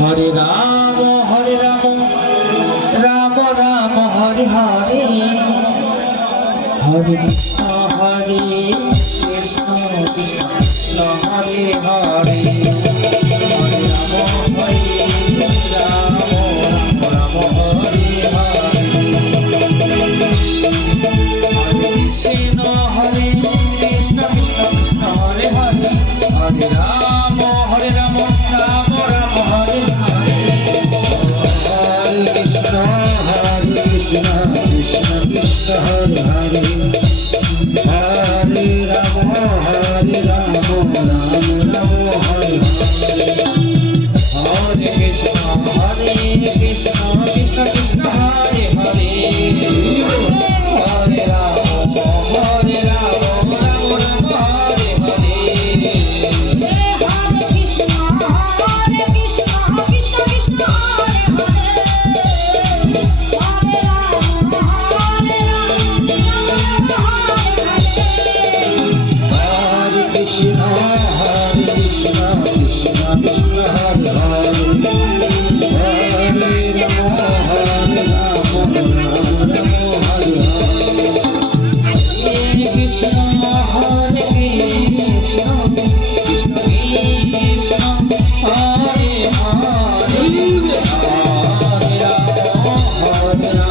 Hare Ram Ram Ram Hare Hare Hare Krishna Krishna Krishna Hare Hare Hare Ram Ram Hare Hare Krishna Krishna Krishna Hare Hare Hare Ram Ram Ram Hare Hare Hare Krishna Krishna Krishna Hare Hare Hare Ram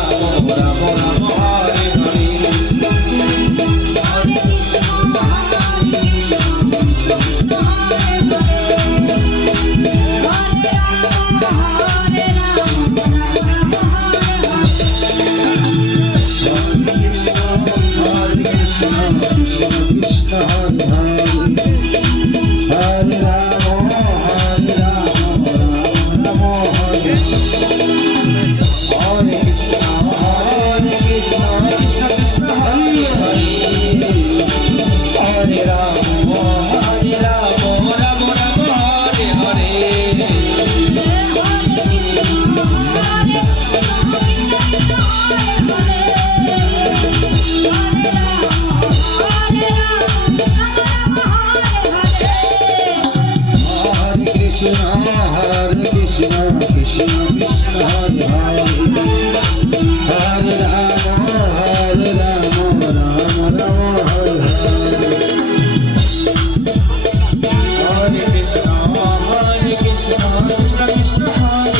Ram Ram Hare Hare Hare Krishna Krishna Krishna Hare Hare Hare Ram Ram Ram Hare Hare Hare Krishna Krishna Krishna Hare Hare Hare Ram Hare Krishna Krishna Krishna Hare Hare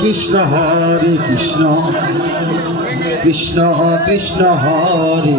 Krishna Hare Krishna Krishna Krishna Hare